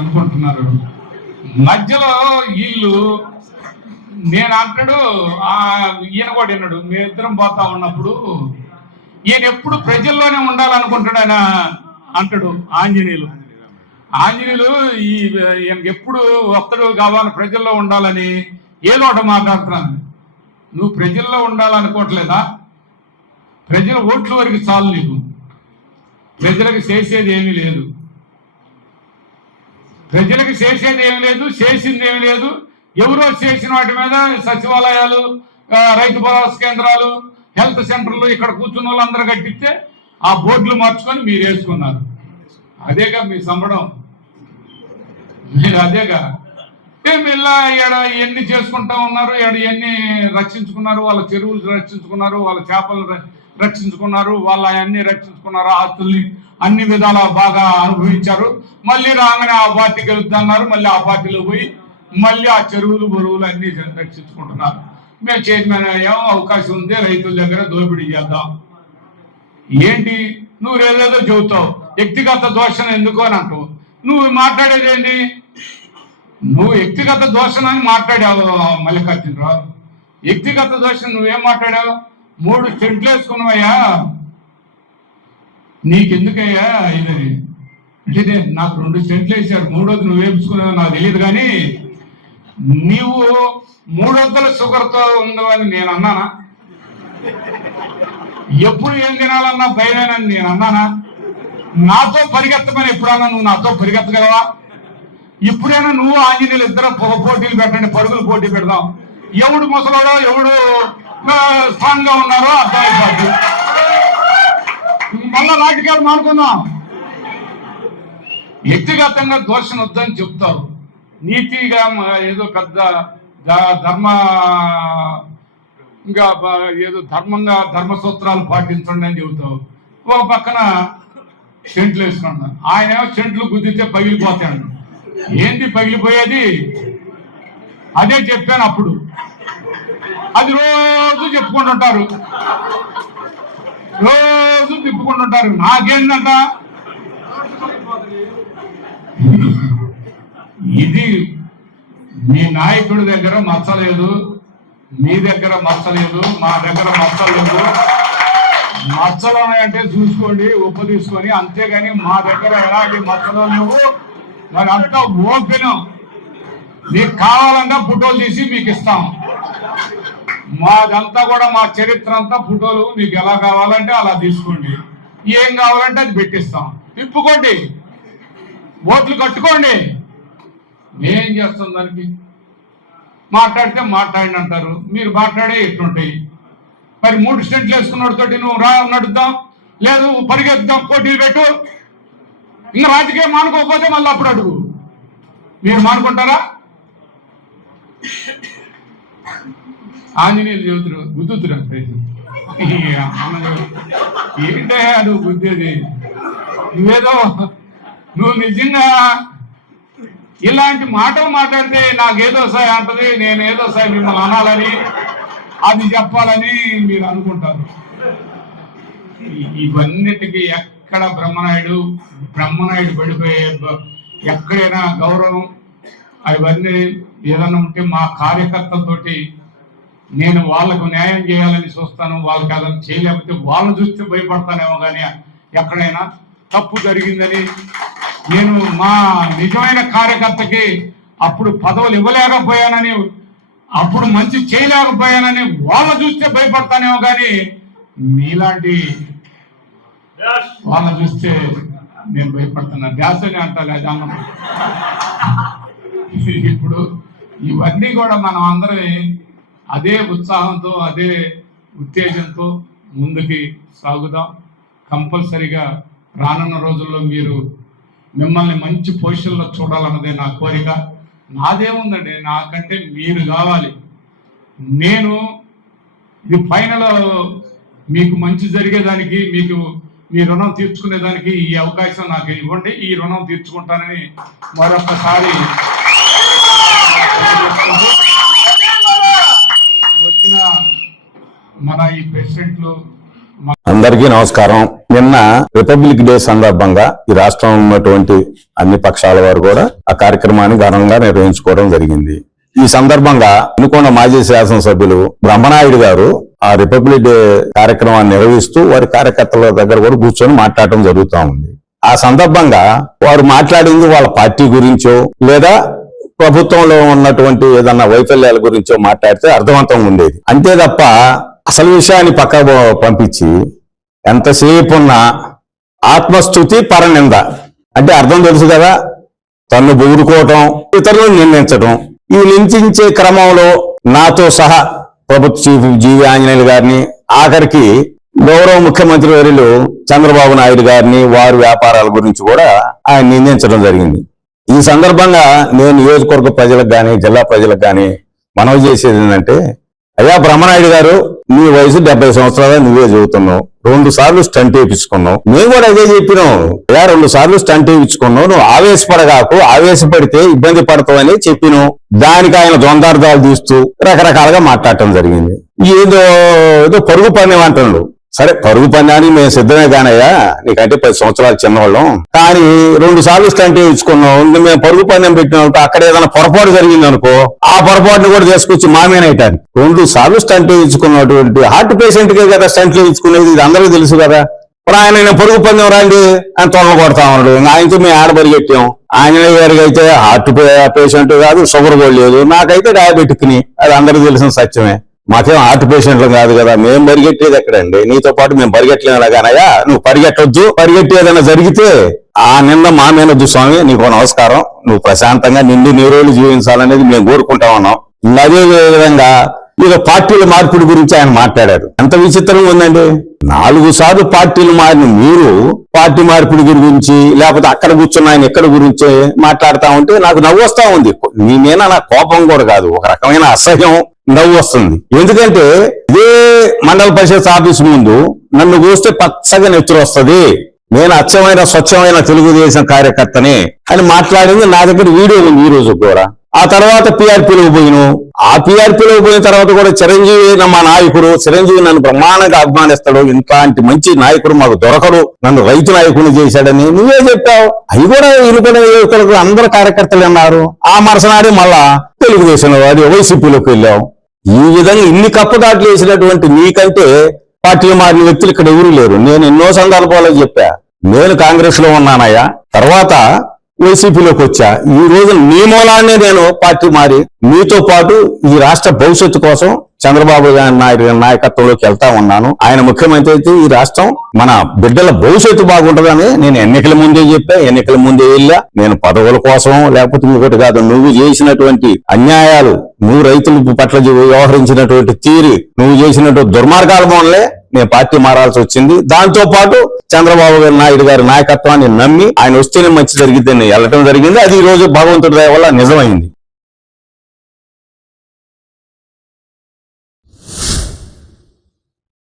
అనుకుంటున్నారు. మధ్యలో వీళ్ళు నేను అంటాడు ఈయన కూడా విన్నాడు. మేమిద్దరం పోతా ఉన్నప్పుడు ఈయన ఎప్పుడు ప్రజల్లోనే ఉండాలనుకుంటాడు ఆయన అంటాడు. ఆంజనేయులు ఈయనకి ఎప్పుడు ఒక్కడు కావాలి ప్రజల్లో ఉండాలని ఏదో ఒకటి మాట్లాడుతున్నాను. నువ్వు ప్రజల్లో ఉండాలనుకోవట్లేదా? ప్రజల ఓట్ల వరకు చాలు నీకు. ప్రజలకు చేసేది ఏమీ లేదు, ప్రజలకు చేసేది ఏమి లేదు, చేసింది ఏమి లేదు. ఎవరో చేసిన వాటి మీద సచివాలయాలు, రైతు భరోసా కేంద్రాలు, హెల్త్ సెంటర్లు ఇక్కడ కూర్చున్న వాళ్ళందరూ కట్టిస్తే ఆ బోర్డులు మార్చుకొని మీరు వేసుకున్నారు. అదేగా మీ సంబడం, మీరు అదేగా. ఇలా ఎన్ని చేసుకుంటా ఉన్నారు, ఎన్ని రక్షించుకున్నారు, వాళ్ళ చెరువులు రక్షించుకున్నారు, వాళ్ళ చేపలు రక్షించుకున్నారు, వాళ్ళ అన్ని రక్షించుకున్నారు, ఆస్తుల్ని అన్ని విధాల బాగా అనుభవించారు. మళ్ళీ రాగానే ఆ పార్టీకి వెళ్తున్నారు, మళ్ళీ ఆ పార్టీలో పోయి మళ్ళీ ఆ చెరువులు బరువులు అన్ని రక్షించుకుంటున్నారు. మేము చైర్మన్ అయ్యాము, అవకాశం ఉంది, రైతుల దగ్గర దోపిడీ చేద్దాం. ఏంటి నువ్వు ఏదేదో చెబుతావు, వ్యక్తిగత దోషం ఎందుకు అని అంటావు. నువ్వు మాట్లాడేది ఏంటి? నువ్వు వ్యక్తిగత దోషం అని మాట్లాడావు మల్లికార్జునరావు. వ్యక్తిగత దోషం నువ్వేం మాట్లాడావు? 3 సెంట్లు వేసుకున్నావయ్యా, నీకెందుకయ్యా ఇది అంటే నాకు 2 సెంట్లు వేసారు, 3వది నువ్వు వేపించుకున్నావు నాకు తెలియదు. కానీ నీవు 3 షుగర్తో ఉండవని నేను అన్నానా? ఎప్పుడు ఏం తినాలన్నా భయమేనని నేను అన్నానా? నాతో పరిగెత్తమని ఎప్పుడన్నా నువ్వు నాతో పరిగెత్తగలవా? ఇప్పుడైనా నువ్వు ఆంజనేయులు ఇద్దరు పోటీలు పెట్టండి, పరుగులు పోటీ పెడదాం. ఎవడు ముసలాడో ఎవడు స్ట్రాంగ్ గా ఉన్నారో అర్థమైపోద్ది. మళ్ళా రాజకీయాలు మానుకుందాం. వ్యక్తిగతంగా దోషం వద్దని చెప్తావు, నీతిగా ఏదో పెద్ద ధర్మ ఇంకా ఏదో ధర్మంగా ధర్మసూత్రాలు పాటించండి అని చెబుతావు. ఒక పక్కన సెంట్లు వేసుకున్నాను, ఆయన ఏమో సెంట్లు గుద్దితే పగిలిపోతాడు. ఏంటి పగిలిపోయేది? అదే చెప్పాను అప్పుడు, అది రోజు చెప్పుకుంటుంటారు, రోజు తిప్పుకుంటుంటారు. నాకేంటంట ఇది మీ నాయకుడి దగ్గర మచ్చలేదు, మీ దగ్గర మచ్చలేదు, మా దగ్గర మచ్చలేదు. మచ్చలు ఉన్నాయంటే చూసుకోండి, ఉప్పు తీసుకొని, అంతేగాని మా దగ్గర ఎలాంటి మచ్చలు లేవు. మరి అంతా ఓపెన్, మీకు కావాలంటే ఫోటోలు తీసి మీకు ఇస్తాం. మాదంతా కూడా మా చరిత్ర అంతా ఫోటోలు, మీకు ఎలా కావాలంటే అలా తీసుకోండి, ఏం కావాలంటే అది పెట్టిస్తాం. తిప్పుకోండి, ఓట్లు కట్టుకోండి. ఏం చేస్తాం దానికి? మాట్లాడితే మాట్లాడిన అంటారు, మీరు మాట్లాడే ఎట్లుంటాయి. మరి 3 స్టెంట్లు వేసుకున్నతోటి నువ్వు రా నడుద్దాం, లేదు పరిగెత్తుదాం, పోటీలు పెట్టు. ఇంకా రాజకీయం మానుకోకపోతే మళ్ళీ అప్పుడు అడుగు. మీరు మానుకుంటారా? ఆంజనేయులు చెబుతురు గుద్దుతురు అంటే ఏంటే నువ్వు గుద్దేది? నువ్వు నిజంగా ఇలాంటి మాటలు మాట్లాడితే నాకేదో సాయి అంటది, నేను ఏదో సాయి మిమ్మల్ని అనాలని, అది చెప్పాలని మీరు అనుకుంటారు. ఇవన్నిటికీ ఎక్కడ బ్రహ్మనాయుడు పడిపోయే, ఎక్కడైనా గౌరవం అవన్నీ ఏదన్నా ఉంటే మా కార్యకర్తలతోటి నేను వాళ్ళకు న్యాయం చేయాలని చూస్తాను. వాళ్ళకి ఏదైనా చేయలేకపోతే వాళ్ళని చూస్తే భయపడతానేమో. కానీ ఎక్కడైనా తప్పు జరిగిందని నేను మా నిజమైన కార్యకర్తకి అప్పుడు పదవులు ఇవ్వలేకపోయానని, అప్పుడు మంచి చేయలేకపోయానని వాళ్ళని చూస్తే భయపడతానేమో. కానీ మీలాంటి వాళ్ళని చూస్తే నేను భయపడుతున్నా. ధ్యాస అని అంటారు అది అన్న. ఇప్పుడు ఇవన్నీ కూడా మనం అందరం అదే ఉత్సాహంతో, అదే ఉత్తేజంతో ముందుకి సాగుదాం. కంపల్సరిగా రానున్న రోజుల్లో మిమ్మల్ని మంచి పొజిషన్లో చూడాలన్నదే నా కోరిక. నాదేముందండి, నాకంటే మీరు కావాలి. నేను ఇది ఫైనల్ మీకు మంచి జరిగేదానికి, మీకు మీ రుణం తీర్చుకునేదానికి ఈ అవకాశం నాకు ఇవ్వండి. ఈ రుణం తీర్చుకుంటానని మరొకసారి వచ్చిన మన ఈ ప్రెసిడెంట్లు అందరికీ నమస్కారం. నిన్న రిపబ్లిక్ డే సందర్భంగా ఈ రాష్ట్రంలో ఉన్నటువంటి అన్ని పక్షాల వారు కూడా ఆ కార్యక్రమాన్ని ఘనంగా నిర్వహించుకోవడం జరిగింది. ఈ సందర్భంగా అనుకున్న మాజీ శాసనసభ్యులు బ్రహ్మనాయుడు గారు ఆ రిపబ్లిక్ డే కార్యక్రమాన్ని నిర్వహిస్తూ వారి కార్యకర్తల దగ్గర కూడా కూర్చొని మాట్లాడటం జరుగుతూ ఉంది. ఆ సందర్భంగా వారు మాట్లాడింది వాళ్ళ పార్టీ గురించో లేదా ప్రభుత్వంలో ఉన్నటువంటి ఏదన్నా వైఫల్యాల గురించో మాట్లాడితే అర్థవంతంగా ఉండేది. అంతే తప్ప అసలు విషయాన్ని పక్కకు పంపించి ఎంతసేపు ఉన్న ఆత్మస్తుతి పరనింద అంటే అర్థం తెలుసు కదా, తన్ను బూరుకోవటం, ఇతరులను నిందించడం. ఈ నిందించే క్రమంలో నాతో సహా ప్రభుత్వ చీఫ్ జీవి ఆంజనేయులు గారిని, ఆఖరికి గౌరవ ముఖ్యమంత్రి వర్యులు చంద్రబాబు నాయుడు గారిని వారి వ్యాపారాల గురించి కూడా ఆయన నిందించడం జరిగింది. ఈ సందర్భంగా నేను నియోజకవర్గ ప్రజలకు గాని జిల్లా ప్రజలకు గాని మనవి చేసేది ఏంటంటే, అయ్యా బ్రహ్మనాయుడు గారు, నీ వయసు 70 సంవత్సరాలు నువ్వే చెబుతున్నావు, 2 సార్లు స్టంట్ వేయించుకున్నావు. మేము కూడా అదే చెప్పినాం, అయ్యా 2 సార్లు స్టంట్ వేయించుకున్నావు, నువ్వు ఆవేశపడగాకు, ఆవేశపడితే ఇబ్బంది పడతావని చెప్పినావు. దానికి ఆయన ద్వందార్థాలు తీస్తూ రకరకాలుగా మాట్లాడటం జరిగింది. ఏదో పరుగు పందెం అంటున్నాడు. సరే, పరుగు పందానికి మేము సిద్ధమే కానయ్యా, నీకంటే 10 సంవత్సరాలు చిన్నవాళ్ళం, కానీ 2 సార్లు స్టంట్ వేయించుకున్నాం. మేము పరుగు పందెం పెట్టినప్పుడు అక్కడ ఏదైనా పొరపాటు జరిగింది అనుకో, ఆ పొరపాటును కూడా తీసుకొచ్చి మామేనైతాను. 2 సార్లు స్టంట్ వేయించుకున్నటువంటి హార్ట్ పేషెంట్ కే కదా స్టంట్ వేయించుకునేది, ఇది అందరికీ తెలుసు కదా. ఇప్పుడు ఆయన పరుగు పందెం రండి అని తొలగ కొడతా ఉన్నాడు. ఆయనతో మేము ఆడబరిగెట్టాం. ఆంజనేయ గారికి అయితే హార్ట్ పేషెంట్ కాదు, షుగర్ కూడా లేదు, నాకైతే డయాబెటిక్ ని, అది అందరికీ తెలిసిన సత్యమే. మాకేం హార్ట్ పేషెంట్లు కాదు కదా, మేము పరిగెట్టేది ఎక్కడండి, నీతో పాటు మేము పరిగెట్టలేము కానయ్యా, నువ్వు పరిగెట్టొద్దు. పరిగెట్టి ఏదైనా జరిగితే ఆ నింద మా మీనొద్దు స్వామి, నీకు నమస్కారం, నువ్వు ప్రశాంతంగా నిండి నీరోళ్ళు జీవించాలనేది మేము కోరుకుంటా ఉన్నాం. అదే విధంగా ఇక పార్టీల మార్పిడి గురించి ఆయన మాట్లాడారు. ఎంత విచిత్రంగా ఉందండి. 4 సార్లు పార్టీలు మారిన మీరు పార్టీ మార్పిడి గురించి, లేకపోతే అక్కడ కూర్చున్న ఆయన ఎక్కడ గురించి మాట్లాడుతా ఉంటే నాకు నవ్వు వస్తా ఉంది. మీ మీద నాకు కోపం కూడా కాదు, ఒక రకమైన అసహ్యం, నవ్వు వస్తుంది. ఎందుకంటే ఇదే మండల పరిషత్ ఆఫీసు ముందు నన్ను చూస్తే పచ్చగా నెత్తురు వస్తుంది, నేను అచ్చమైన స్వచ్ఛమైన తెలుగుదేశం కార్యకర్తని అని మాట్లాడింది నా దగ్గర వీడియో ఉంది ఈ రోజు కూడా. ఆ తర్వాత పీఆర్పీలోకి పోయిను. ఆ పీఆర్పీలోకి పోయిన తర్వాత కూడా చిరంజీవి మా నాయకుడు, చిరంజీవి నన్ను బ్రహ్మాండంగా అభిమానిస్తాడు, ఇట్లాంటి మంచి నాయకుడు మాకు దొరకడు, నన్ను రైతు నాయకుడిని చేశాడని నువ్వే చెప్పావు. అవి కూడా ఎన్నుకునే అందరు కార్యకర్తలు అన్నారు. ఆ మరుసనాడే మళ్ళా తెలుగుదేశంలో వాడి వైసీపీలోకి వెళ్ళావు. ఈ విధంగా ఇన్ని కప్పదాట్లు వేసినటువంటి నీకంటే పార్టీలు మారిన వ్యక్తులు ఇక్కడ ఎవరు లేరు. నేను ఎన్నో సందర్భాల్లో చెప్పా, నేను కాంగ్రెస్ లో ఉన్నానయ్యా, తర్వాత వైసీపీలోకి వచ్చా. ఈ రోజు నీ మూలాన్నే నేను పార్టీ మారి మీతో పాటు ఈ రాష్ట్ర భవిష్యత్తు కోసం చంద్రబాబు నాయుడు నాయకత్వంలోకి వెళ్తా ఉన్నాను. ఆయన ముఖ్యమంత్రి అయితే ఈ రాష్ట్రం మన బిడ్డల భవిష్యత్తు బాగుంటుందని నేను ఎన్నికల ముందే చెప్పా, ఎన్నికల ముందే వెళ్ళా. నేను పదవుల కోసం లేకపోతే ఇంకోటి కాదు, నువ్వు చేసినటువంటి అన్యాయాలు, నువ్వు రైతుల పట్ల వ్యవహరించినటువంటి తీరు, నువ్వు చేసినటువంటి దుర్మార్గాల వల్లే నేను పార్టీ మారాల్సి వచ్చింది. దాంతో పాటు చంద్రబాబు నాయుడు గారి నాయకత్వాన్ని నమ్మి ఆయన వస్తేనే మంచి జరిగిద్దని వెళ్ళటం జరిగింది. అది ఈ రోజు భగవంతుడి దయ వల్ల నిజమైంది.